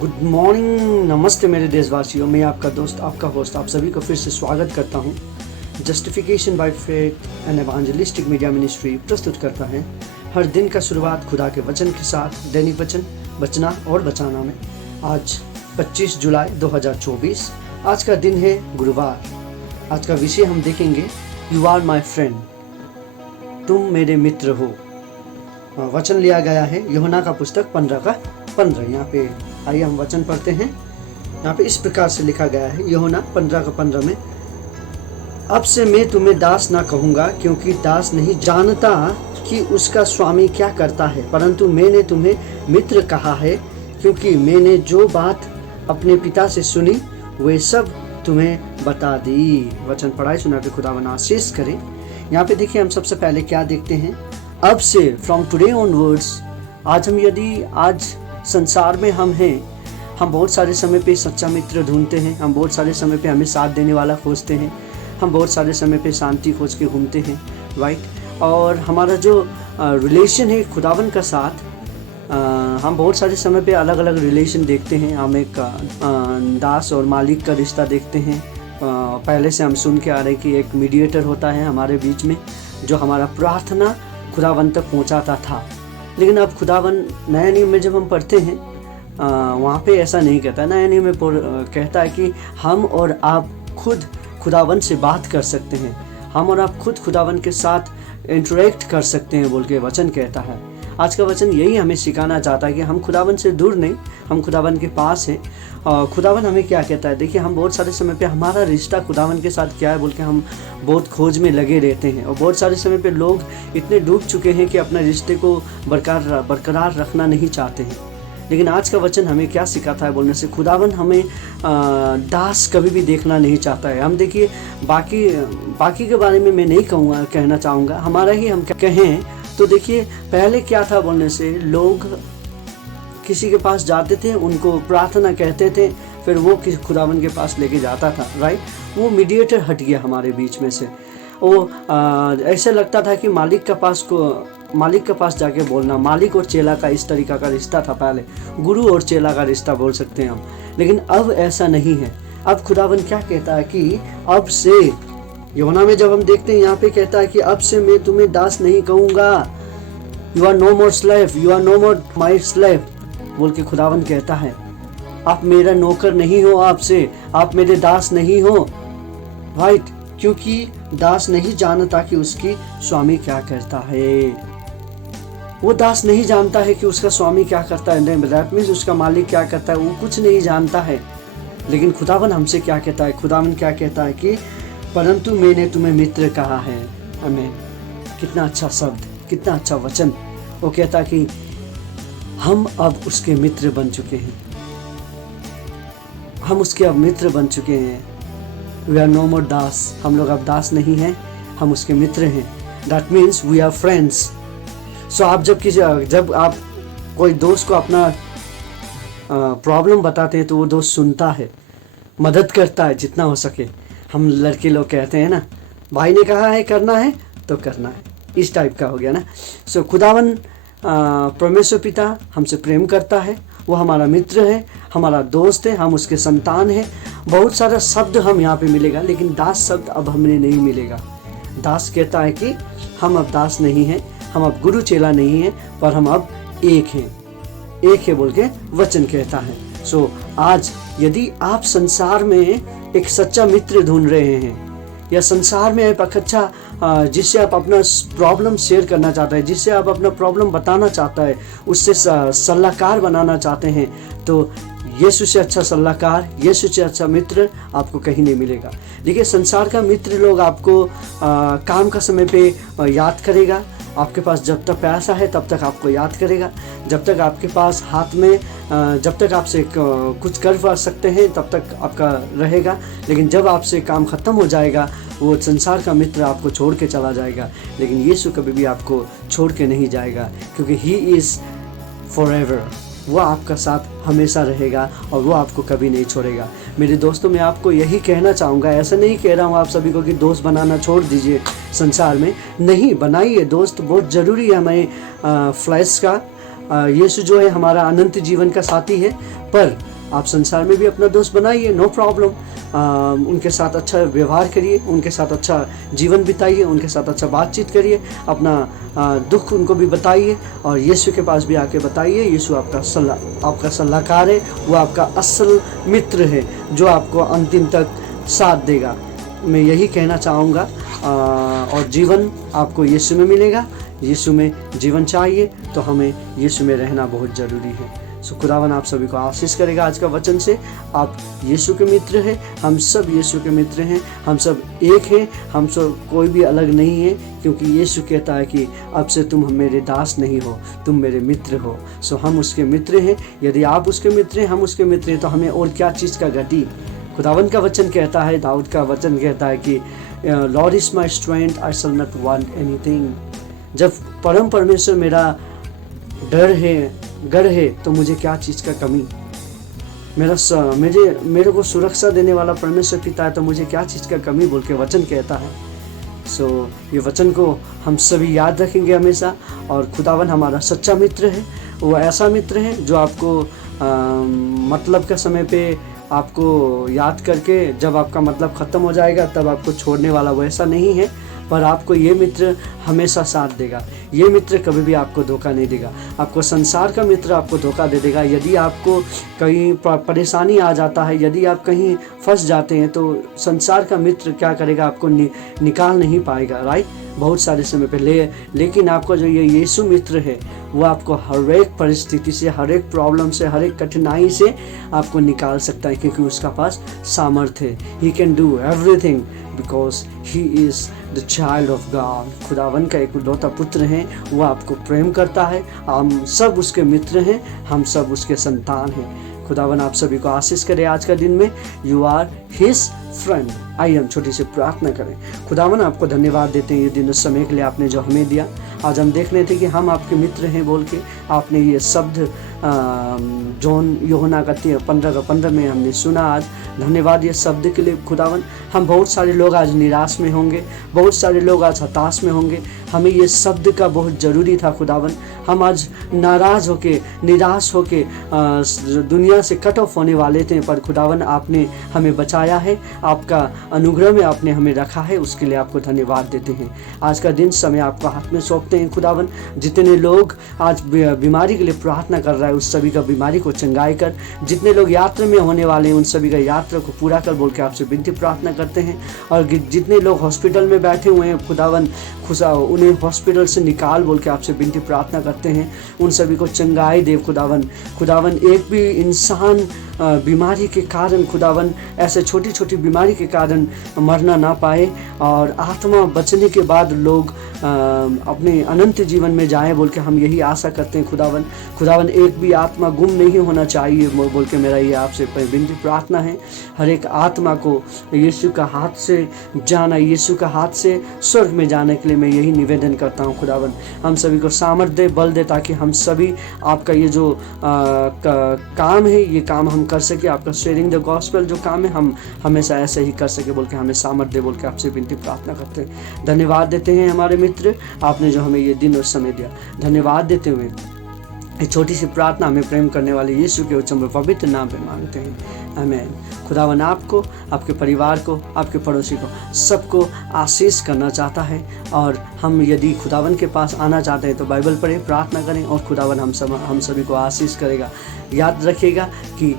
Good morning, नमस्ते मेरे देशवासियों। मैं आपका दोस्त, आपका होस्ट, आप सभी को फिर से स्वागत करता हूँ। Justification by faith and evangelistic media ministry प्रस्तुत करता है हर दिन का शुरुआत खुदा के वचन के साथ, दैनिक वचन बचना और बचाना में। आज 25 जुलाई 2024, आज का दिन है गुरुवार। आज का विषय हम देखेंगे, यू आर माई फ्रेंड, तुम मेरे मित्र हो। वचन लिया गया है यूहन्ना का पुस्तक 15 का 15। यहाँ पे आइए हम वचन पढ़ते हैं। यहाँ पे इस प्रकार से लिखा गया है यूहन्ना 15 का 15 में, अब से मैं तुम्हें दास ना कहूँगा, क्योंकि दास नहीं जानता कि उसका स्वामी क्या करता है, परंतु मैंने तुम्हें मित्र कहा है, क्योंकि मैंने जो बात अपने पिता से सुनी वे सब तुम्हें बता दी। वचन पढ़ाई सुना के खुदावंद आशीष करें। यहाँ पे देखिए, हम सबसे पहले क्या देखते हैं, अब से, फ्रॉम टुडे ऑनवर्ड्स। आज संसार में हम हैं, हम बहुत सारे समय पे सच्चा मित्र ढूंढते हैं, हम बहुत सारे समय पे हमें साथ देने वाला खोजते हैं, हम बहुत सारे समय पे शांति खोज के घूमते हैं, राइट। और हमारा जो रिलेशन है खुदावन का साथ, हम बहुत सारे समय पे अलग अलग रिलेशन देखते हैं। हम एक दास और मालिक का रिश्ता देखते हैं। पहले से हम सुन के आ रहे कि एक मीडिएटर होता है हमारे बीच में, जो हमारा प्रार्थना खुदावन तक पहुंचाता था। लेकिन अब खुदावन नया नियम में जब हम पढ़ते हैं, वहाँ पे ऐसा नहीं कहता। नया नियम में कहता है कि हम और आप खुद खुदावन से बात कर सकते हैं, हम और आप खुद खुदावन के साथ इंटरेक्ट कर सकते हैं बोल के वचन कहता है। आज का वचन यही हमें सिखाना चाहता है कि हम खुदावन से दूर नहीं, हम खुदावन के पास हैं। खुदावन हमें क्या कहता है, देखिए, हम बहुत सारे समय पे हमारा रिश्ता खुदावन के साथ क्या है बोल के हम बहुत खोज में लगे रहते हैं। और बहुत सारे समय पे लोग इतने डूब चुके हैं कि अपने रिश्ते को बरकरार रखना नहीं चाहते हैं। लेकिन आज का वचन हमें क्या सिखाता है बोलने से, खुदावन हमें दास कभी भी देखना नहीं चाहता है। हम देखिए, बाकी के बारे में मैं नहीं कहना चाहूँगा, हमारा ही हम कहें तो देखिए, पहले क्या था बोलने से, लोग किसी के पास जाते थे, उनको प्रार्थना कहते थे, फिर वो किसी खुदावन के पास लेके जाता था, राइट। वो मीडिएटर हट गया हमारे बीच में से। वो ऐसे लगता था कि मालिक के पास जाके बोलना। मालिक और चेला का इस तरीका का रिश्ता था पहले, गुरु और चेला का रिश्ता बोल सकते हैं हम। लेकिन अब ऐसा नहीं है। अब खुदावन क्या कहता है कि अब से, यूहन्ना में जब हम देखते हैं, यहाँ पे कहता है कि अब से मैं तुम्हें दास नहीं कहूँगा, you are no more slave, you are no more my slave बोल के खुदावन कहता है। आप मेरा नौकर नहीं हो, आप मेरे दास नहीं हो, राइट। क्योंकि दास नहीं जानता कि उसकी स्वामी क्या करता है। वो दास नहीं जानता है कि उसका स्वामी क्या करता है, दैट मीन्स उसका मालिक क्या करता है, वो कुछ नहीं जानता है। लेकिन खुदावन हमसे क्या कहता है, खुदावन क्या कहता है कि परंतु मैंने तुम्हें मित्र कहा है। हमें कितना अच्छा शब्द, कितना अच्छा वचन। वो कहता कि हम अब उसके मित्र बन चुके हैं, हम उसके अब मित्र बन चुके हैं। वी आर नो मोर दास, हम लोग अब दास नहीं हैं, हम उसके मित्र हैं। That means we are friends. So आप जब आप कोई दोस्त को अपना प्रॉब्लम बताते हैं तो वो दोस्त सुनता है, मदद करता है जितना हो सके। हम लड़के लोग कहते हैं ना, भाई ने कहा है करना है तो करना है, इस टाइप का हो गया ना। सो खुदावन परमेश्वर पिता हमसे प्रेम करता है, वो हमारा मित्र है, हमारा दोस्त है, हम उसके संतान हैं। बहुत सारा शब्द हम यहाँ पे मिलेगा, लेकिन दास शब्द अब हमें नहीं मिलेगा। दास कहता है कि हम अब दास नहीं हैं, हम अब गुरु चेला नहीं हैं, पर हम अब एक हैं, एक है बोल के वचन कहता है। सो आज यदि आप संसार में एक सच्चा मित्र ढूंढ रहे हैं, या संसार में एक अच्छा जिससे आप अपना प्रॉब्लम शेयर करना चाहते हैं, जिससे आप अपना प्रॉब्लम बताना चाहता है, उससे सलाहकार बनाना चाहते हैं, तो यीशु से अच्छा सलाहकार, यीशु से अच्छा मित्र आपको कहीं नहीं मिलेगा। देखिए, संसार का मित्र लोग आपको काम का समय पे याद करेगा, आपके पास जब तक पैसा है तब तक आपको याद करेगा, जब तक आपके पास हाथ में जब तक आपसे कुछ कर पा सकते हैं तब तक आपका रहेगा। लेकिन जब आपसे काम ख़त्म हो जाएगा, वो संसार का मित्र आपको छोड़ के चला जाएगा। लेकिन यीशु कभी भी आपको छोड़ के नहीं जाएगा, क्योंकि ही इज़ फॉरएवर। वो आपका साथ हमेशा रहेगा और वो आपको कभी नहीं छोड़ेगा। मेरे दोस्तों, मैं आपको यही कहना चाहूँगा, ऐसा नहीं कह रहा हूँ आप सभी को कि दोस्त बनाना छोड़ दीजिए संसार में, नहीं, बनाइए दोस्त, बहुत ज़रूरी है हमें फ्लैश का यीशु जो है हमारा अनंत जीवन का साथी है, पर आप संसार में भी अपना दोस्त बनाइए, नो प्रॉब्लम। उनके साथ अच्छा व्यवहार करिए, उनके साथ अच्छा जीवन बिताइए, उनके साथ अच्छा बातचीत करिए, अपना दुख उनको भी बताइए और यीशु के पास भी आके बताइए। यीशु आपका सलाहकार है, वो आपका असल मित्र है जो आपको अंतिम तक साथ देगा। मैं यही कहना चाहूँगा। और जीवन आपको यीशु में मिलेगा। यीशु में जीवन चाहिए तो हमें यीशु में रहना बहुत ज़रूरी है। खुदावन आप सभी को आशीष करेगा आज का वचन से। आप यीशु के मित्र हैं, हम सब यीशु के मित्र हैं, हम सब एक हैं, हम सब कोई भी अलग नहीं है, क्योंकि यीशु कहता है कि अब से तुम मेरे दास नहीं हो, तुम मेरे मित्र हो। हम उसके मित्र हैं। यदि आप उसके मित्र हैं, हम उसके मित्र हैं, तो हमें और क्या चीज़ का घटी। खुदावन का वचन कहता है, दाऊद का वचन कहता है कि Lord is my strength, I shall not want anything. जब परम परमेश्वर मेरा गढ़ है तो मुझे क्या चीज़ का कमी। मेरे को सुरक्षा देने वाला परमेश्वर पिता है, तो मुझे क्या चीज़ का कमी बोल के वचन कहता है। ये वचन को हम सभी याद रखेंगे हमेशा। और खुदावन हमारा सच्चा मित्र है। वो ऐसा मित्र है जो आपको मतलब के समय पे आपको याद करके, जब आपका मतलब ख़त्म हो जाएगा तब आपको छोड़ने वाला वो ऐसा नहीं है, पर आपको ये मित्र हमेशा साथ देगा। ये मित्र कभी भी आपको धोखा नहीं देगा। आपको संसार का मित्र आपको धोखा दे देगा। यदि आपको कहीं परेशानी आ जाता है, यदि आप कहीं फंस जाते हैं, तो संसार का मित्र क्या करेगा, आपको निकाल नहीं पाएगा, राइट, बहुत सारे समय पे लेकिन आपको जो ये यीशु मित्र है, वो आपको हर एक परिस्थिति से, हर एक प्रॉब्लम से, हर एक कठिनाई से आपको निकाल सकता है, क्योंकि उसका पास सामर्थ्य है। He can do everything because he is the child of God. खुदावन का इकलौता पुत्र है, वो आपको प्रेम करता है। हम सब उसके मित्र हैं, हम सब उसके संतान हैं। खुदावन आप सभी को आशीष करे आज का दिन में। You are his friend. आइए हम छोटी सी प्रार्थना करें। खुदावन आपको धन्यवाद देते हैं ये दिन, उस समय के लिए आपने जो हमें दिया। आज हम देख रहे थे कि हम आपके मित्र हैं बोल के आपने ये शब्द जॉन यूहन्ना का 15 में हमने सुना। आज धन्यवाद ये शब्द के लिए खुदावन। हम बहुत सारे लोग आज निराश में होंगे, बहुत सारे लोग आज हताश में होंगे। हमें ये शब्द का बहुत ज़रूरी था खुदावन। हम आज नाराज़ होके, निराश होके दुनिया से कट ऑफ होने वाले थे, पर खुदावन आपने हमें बचाया है। आपका अनुग्रह में आपने हमें रखा है, उसके लिए आपको धन्यवाद देते हैं। आज का दिन समय आपको हाथ में सौंपते हैं खुदावन। जितने लोग आज बीमारी के लिए प्रार्थना कर रहा है, उस सभी का बीमारी को चंगाई कर। जितने लोग यात्रा में होने वाले हैं, उन सभी का यात्रा को पूरा कर बोल के आपसे विनती प्रार्थना करते हैं। और जितने लोग हॉस्पिटल में बैठे हुए हैं खुदावन, उन्हें हॉस्पिटल से निकाल बोल के आपसे विनती प्रार्थना करते हैं। उन सभी को चंगाई दे खुदावन। एक भी इंसान बीमारी के कारण खुदावन, ऐसे छोटी छोटी बीमारी के कारण मरना ना पाए, और आत्मा बचने के बाद लोग अपने अनंत जीवन में जाएं बोल के हम यही आशा करते हैं खुदावन। एक भी आत्मा गुम नहीं होना चाहिए बोल के मेरा ये आपसे विनती प्रार्थना है। हर एक आत्मा को यीशु का हाथ से जाना, यीशु का हाथ से स्वर्ग में जाने के लिए मैं यही निवेदन करता हूँ खुदावन। हम सभी को सामर्थ्य दे, बल दे, ताकि हम सभी आपका ये जो काम है, ये काम हम कर सके। आपका शेयरिंग द गॉस्पेल जो काम है, हम हमेशा ऐसे ही कर सके बोल के हमें सामर्थ्य दे बोल के आपसे विनती प्रार्थना करते हैं। धन्यवाद देते हैं हमारे मित्र, आपने जो हमें ये दिन और समय दिया। धन्यवाद देते हुए एक छोटी सी प्रार्थना हमें प्रेम करने वाले यीशु के उच्चम पवित्र नाम पे मांगते हैं, आमीन। खुदावन आपको, आपके परिवार को, आपके पड़ोसी को, सबको आशीष करना चाहता है। और हम यदि खुदावन के पास आना चाहते हैं तो बाइबल पढ़ें, प्रार्थना करें, और खुदावन हम सभी को आशीष करेगा। याद रखिएगा कि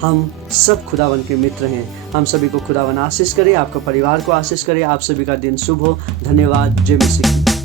हम सब खुदावन के मित्र हैं। हम सभी को खुदावन आशीष करे, आपका परिवार को आशीष करे। आप सभी का दिन शुभ हो। धन्यवाद। जय मसीह।